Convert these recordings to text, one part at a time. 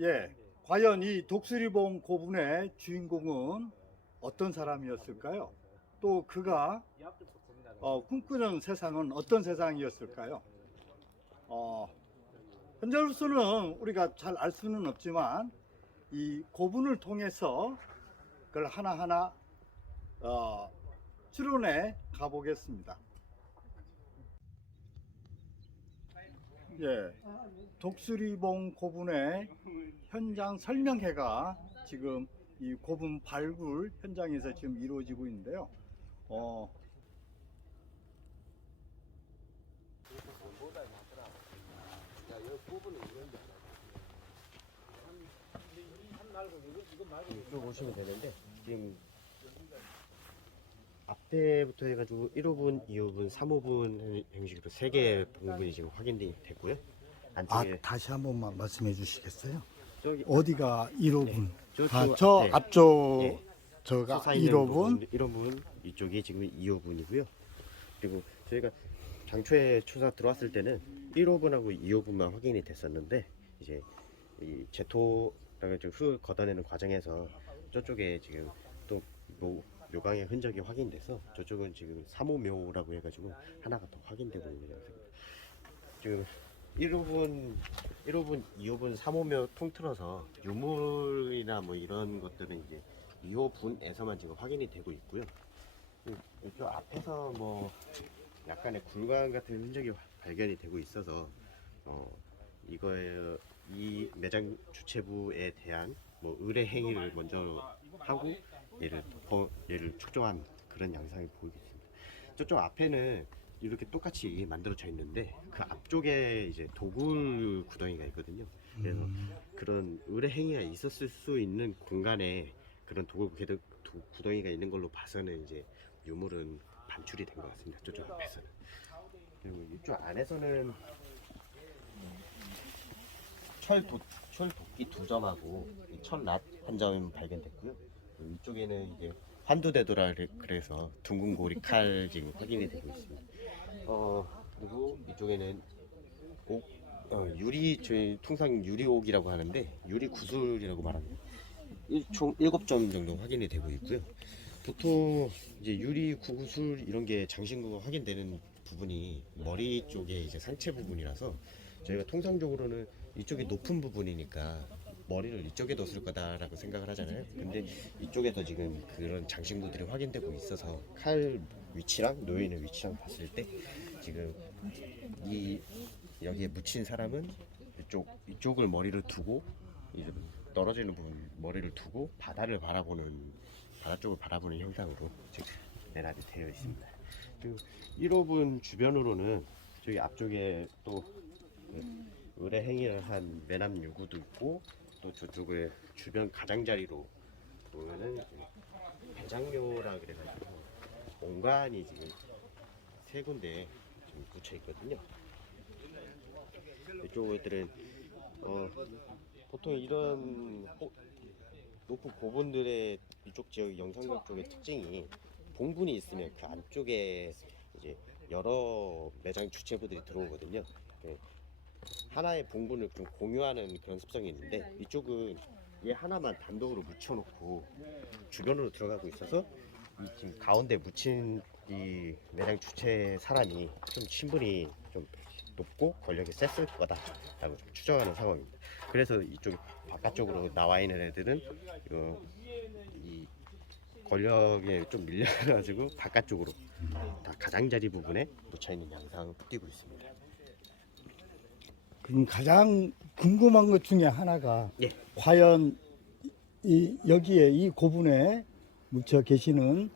예, 과연 이 독수리봉 고분의 주인공은 어떤 사람이었을까요? 또 그가 꿈꾸는 세상은 어떤 세상이었을까요? 어, 현재로서는 우리가 잘 알 수는 없지만 이 고분을 통해서 그걸 하나하나 추론해 가보겠습니다. 예, 독수리봉 고분의 현장 설명회가 지금 이 고분 발굴 현장에서 지금 이루어지고 있는데요. 어, 이쪽 오시면 되는데 지금 앞에부터 해가지고 1호분, 2호분, 3호분 형식으로 3개 부분이 지금 확인이 됐고요. 안쪽에 다시 한 번만 말씀해 주시겠어요? 저기 어디가 1호분? 저쪽 저 앞에 앞쪽 예. 저가 솟아있는 1호분? 1호분 이쪽이 지금 2호분이고요. 그리고 저희가 당초에 조사 들어왔을 때는 1호분하고 2호분만 확인이 됐었는데 이제 이 제토라고 흙 걷어내는 과정에서 저쪽에 지금 또 묘강의 흔적이 확인돼서 저쪽은 지금 3호묘라고 해가지고 하나가 더 확인되고 있는 양상입니다. 지금 1호분, 2호분, 3호묘 통틀어서 유물이나 뭐 이런 것들은 이제 2호분에서만 지금 확인이 되고 있고요. 이쪽 앞에서 뭐 약간의 굴강 같은 흔적이 발견이 되고 있어서 이거에 이 매장 주체부에 대한 뭐 의뢰 행위를 먼저 하고 얘를 축조한 그런 양상이 보이고 있습니다. 저쪽 앞에는 이렇게 똑같이 만들어져 있는데 그 앞쪽에 이제 도굴 구덩이가 있거든요. 그래서 그런 의뢰 행위가 있었을 수 있는 공간에 그런 도굴 구덩이가 있는 걸로 봐서는 이제 유물은 반출이 된 것 같습니다. 저쪽 앞에서는. 그리고 이쪽 안에서는 철도끼 2점하고 철낫 한 점 발견됐고요. 이쪽에는 이제 환두대도라 그래서 둥근 고리 칼 지금 확인이 되고 있습니다. 그리고 이쪽에는 유리, 저희 통상 유리옥이라고 하는데 유리 구슬이라고 말합니다. 총 7점 정도 확인이 되고 있고요. 보통 이제 유리 구슬 이런 게 장신구가 확인되는 부분이 머리 쪽에 이제 상체 부분이라서 저희가 통상적으로는 이쪽이 높은 부분이니까 머리를 이쪽에 뒀을 거다라고 생각을 하잖아요. 근데 이쪽에서 지금 그런 장신구들이 확인되고 있어서 칼 위치랑 놓이는 위치랑 봤을 때 지금 여기에 묻힌 사람은 이쪽을 머리를 두고 이제 떨어지는 부분 머리를 두고 바다 쪽을 바라보는 형상으로 지금 내놨이 되어 있습니다. 그리고 1호분 주변으로는 저기 앞쪽에 또 의뢰 행위를 한 매남 유구도 있고 또 저쪽에 주변 가장자리로 보면은 배장묘라 그래가지고 공간이 지금 3군데 지금 붙여 있거든요. 이쪽들은 보통 이런 높은 고분들의 이쪽 지역 영상각 쪽의 특징이 봉분이 있으면 그 안쪽에 이제 여러 매장 주체부들이 들어오거든요. 하나의 봉분을 좀 공유하는 그런 습성이 있는데 이쪽은 얘 하나만 단독으로 묻혀놓고 주변으로 들어가고 있어서 이 지금 가운데 묻힌 이 매장 주체 사람이 좀 신분이 좀 높고 권력이 셌을 거다라고 좀 추정하는 상황입니다. 그래서 이쪽 바깥쪽으로 나와 있는 애들은 이 권력에 좀 밀려가지고 바깥쪽으로 다 가장자리 부분에 묻혀 있는 양상을 띄고 있습니다. 그럼 가장 궁금한 것 중에 하나가 예. 과연 여기에 이 고분에 묻혀 계시는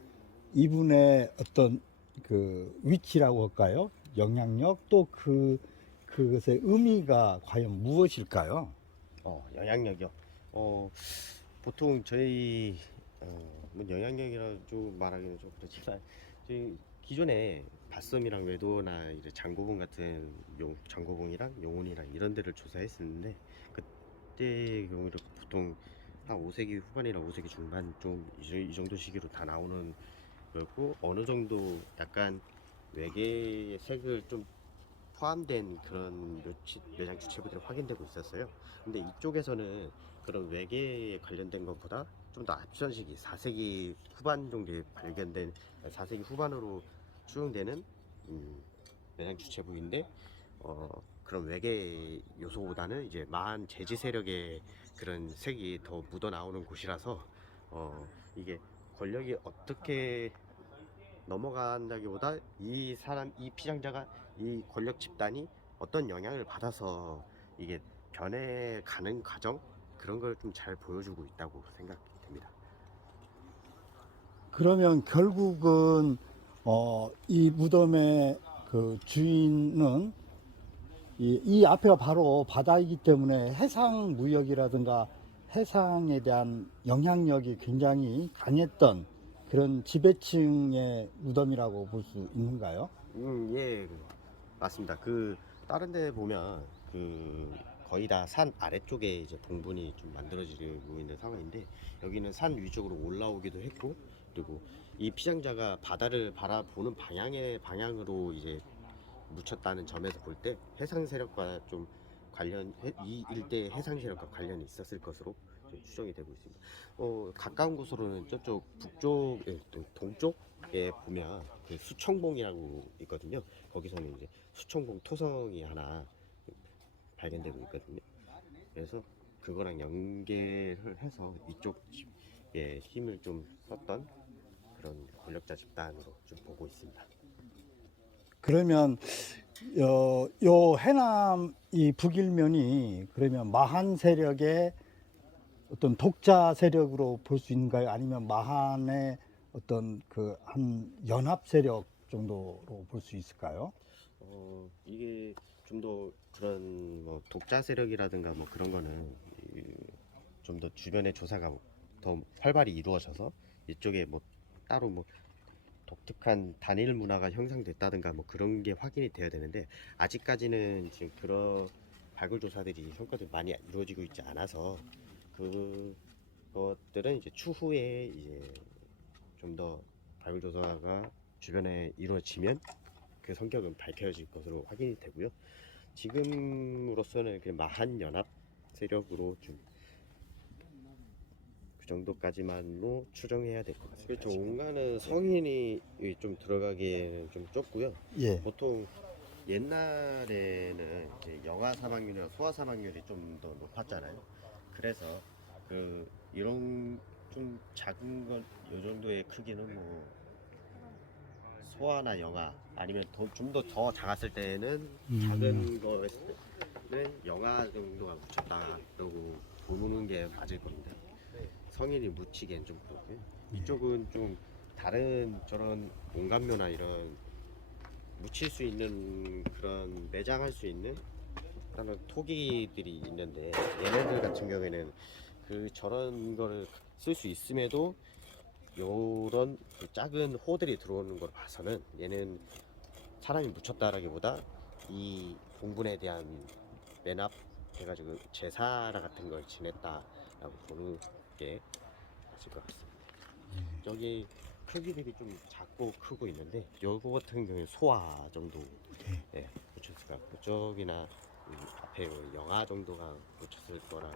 이분의 어떤 그 위치라고 할까요? 영향력 또 그것의 의미가 과연 무엇일까요? 영향력이요. 보통 저희 뭐 영향력이라 좀 말하기는 좀 그렇지만 저희 기존에 밭섬이랑 외도나 이제 장고봉 같은 장고봉이랑 용운이랑 이런 데를 조사했었는데 그때 경우를 보통 한 5세기 후반이나 5세기 중반 좀 이 정도 시기로 다 나오는 거였고 어느 정도 약간 외계의 색을 좀 포함된 그런 매장 주체부들이 확인되고 있었어요. 근데 이쪽에서는 그런 외계에 관련된 것보다 좀 더 앞선 시기 4세기 후반 정도에 발견된 4세기 후반으로 추정되는 매장 주체부인데 그런 외계 요소보다는 이제 마한 제지 세력의 그런 색이 더 묻어 나오는 곳이라서 이게 권력이 어떻게 넘어간다기보다 이 피장자가 이 권력 집단이 어떤 영향을 받아서 이게 변해가는 과정 그런 걸 좀 잘 보여주고 있다고 생각이 됩니다. 그러면 결국은 이 무덤의 그 주인은 이 앞에가 바로 바다이기 때문에 해상 무역이라든가 해상에 대한 영향력이 굉장히 강했던 그런 지배층의 무덤이라고 볼 수 있는가요? 예, 맞습니다. 그 다른 데 보면 그 거의 다 산 아래쪽에 이제 봉분이 좀 만들어지고 있는 상황인데 여기는 산 위쪽으로 올라오기도 했고 그리고 이 피장자가 바다를 바라보는 방향으로 이제 묻혔다는 점에서 볼 때 해상 세력과 좀 이 일대의 해상 세력과 관련이 있었을 것으로 좀 추정이 되고 있습니다. 가까운 곳으로는 저쪽 동쪽에 보면 그 수청봉이라고 있거든요. 거기서는 이제 수청봉 토성이 하나 발견되고 있거든요. 그래서 그거랑 연계를 해서 이쪽에 힘을 좀 썼던 그런 권력자 집단으로 좀 보고 있습니다. 그러면 요 해남 이 북일면이 그러면 마한 세력의 어떤 독자 세력으로 볼 수 있는가요? 아니면 마한의 어떤 그 한 연합 세력 정도로 볼 수 있을까요? 이게 좀 더 그런 뭐 독자 세력이라든가 뭐 그런 거는 좀 더 주변의 조사가 더 활발히 이루어져서 이쪽에 뭐 따로 뭐 독특한 단일 문화가 형성됐다든가 뭐 그런 게 확인이 돼야 되는데 아직까지는 지금 그런 발굴 조사들이 성과들이 많이 이루어지고 있지 않아서 그것들은 이제 추후에 이제 좀 더 발굴 조사가 주변에 이루어지면 그 성격은 밝혀질 것으로 확인이 되고요. 지금으로서는 그냥 마한 연합 세력으로 좀 그 정도까지만로 추정해야 될 것 같습니다. 그렇죠. 온가는 성인이 좀 들어가기에는 좀 좁고요. 예. 보통 옛날에는 이제 영아 사망률이나 소아 사망률이 좀 더 높았잖아요. 그래서 이런 좀 작은 것, 요 정도의 크기는 뭐 소아나 영아 아니면 좀 더 작았을 때는 작은 거는 영아 정도가 묻혔다 그러고 보는 게 맞을 겁니다. 성인이 묻히기엔 좀 그렇고요. 이쪽은 좀 다른 저런 온감묘나 이런 묻힐 수 있는 그런 매장할 수 있는 다른 토기들이 있는데 얘네들 같은 경우에는 저런 거를 쓸 수 있음에도 요런 그 작은 호들이 들어오는 걸 봐서는 얘는 사람이 묻혔다라기보다 이 봉분에 대한 매납 해가지고 제사 같은 걸 지냈다라고 보는 게 맞을 것 같습니다. 저기 크기들이 좀 작고 크고 있는데 요거 같은 경우에 소화 정도 묻혔을 것 그쪽이나 앞에 영아 정도가 묻혔을 거라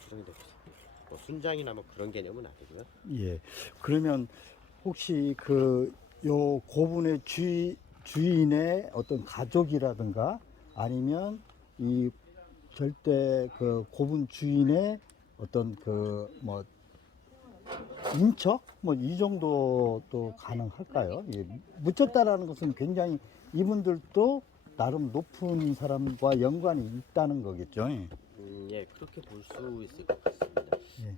추정이 되고 있습니다. 뭐 순장이나 뭐 그런 개념은 아니고요. 예. 그러면 혹시 요 고분의 주인의 어떤 가족이라든가 아니면 이 절대 그 고분 주인의 어떤 뭐 인척 뭐 이 정도도 가능할까요? 예. 묻혔다라는 것은 굉장히 이분들도 나름 높은 사람과 연관이 있다는 거겠죠. 예. 예, 그렇게 볼 수 있을 것 같습니다. 예.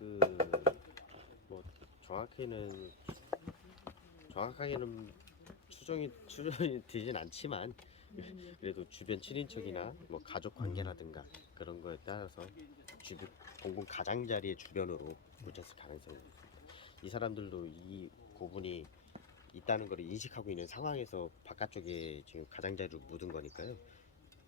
뭐 정확하게는 추정이 되진 않지만 그래도 주변 친인척이나 뭐 가족 관계라든가 그런 거에 따라서 주변 공공 가장자리의 주변으로 묻혔을 가능성이 있습니다. 이 사람들도 이 고분이 있다는 걸 인식하고 있는 상황에서 바깥쪽에 지금 가장자리로 묻은 거니까요.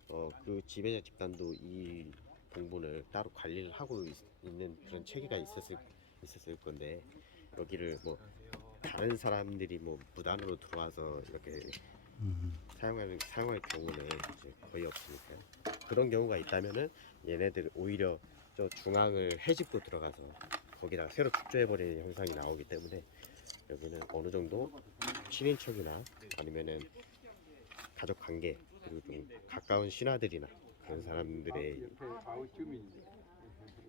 그 지배자 집단도 이 봉분을 따로 관리를 하고 있는 그런 체계가 있었을 건데 여기를 뭐 다른 사람들이 뭐 무단으로 들어와서 이렇게 사용할 경우는 이제 거의 없으니까요. 그런 경우가 있다면은 얘네들 오히려 저 중앙을 해집고 들어가서 거기다가 새로 축조해버리는 현상이 나오기 때문에 여기는 어느 정도 친인척이나 아니면은 가족 관계 그리고 좀 가까운 신하들이나 그런 사람들의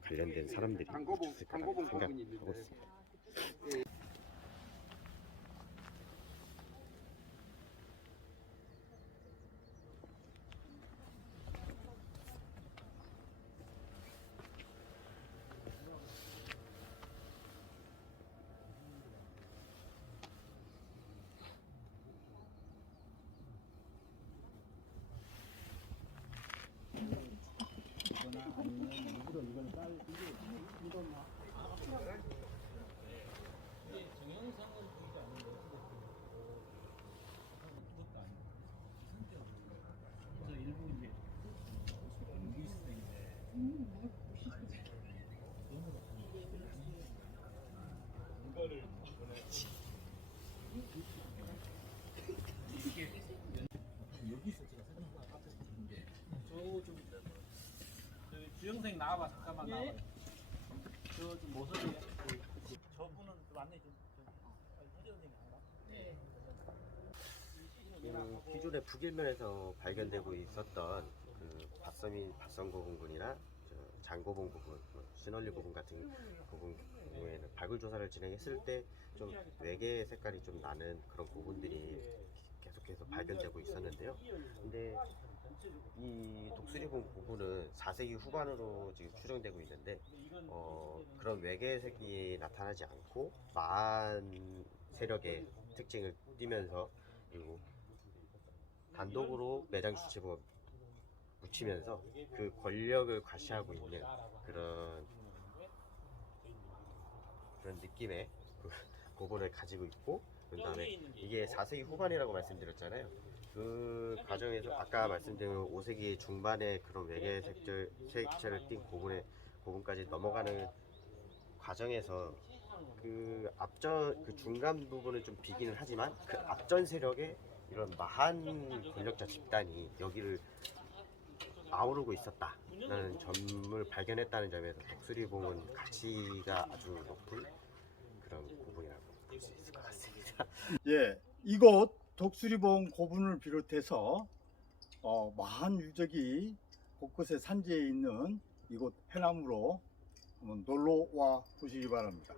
관련된 사람들이 있을 거라고 생각하고 있습니다. 주영생 나와봐 잠깐만 나와봐. 저좀 모서리 저분은 좀 안내 좀. 허재선생님 아닌가? 네. 기존에 북일면에서 발견되고 있었던 그 밭성고 부분이나 장고봉 부분, 신월리 부분 같은 부분에는 발굴 조사를 진행했을 때 좀 외계 색깔이 좀 나는 그런 부분들이 계속해서 발견되고 있었는데요. 근데 이 독수리봉 부분은 4세기 후반으로 지금 추정되고 있는데 그런 외계색이 나타나지 않고 마한 세력의 특징을 띠면서 그리고 단독으로 매장 주체부가 묻히면서 그 권력을 과시하고 있는 그런 느낌의 그 고분을 가지고 있고, 그 다음에 이게 4세기 후반이라고 말씀드렸잖아요. 그 과정에서 아까 말씀드린 5세기 중반에 그런 외계 색채를 띤 고분까지 넘어가는 과정에서 그 중간 부분은 좀 비기는 하지만 그 앞전 세력의 이런 마한 권력자 집단이 여기를 아우르고 있었다라는 점을 발견했다는 점에서 독수리봉은 가치가 아주 높은 그런 고분이라고 볼 수 있을 것 같습니다. 예, 이곳 독수리봉 고분을 비롯해서 마한 유적이 곳곳에 산지에 있는 이곳 해남으로 한번 놀러 와 보시기 바랍니다.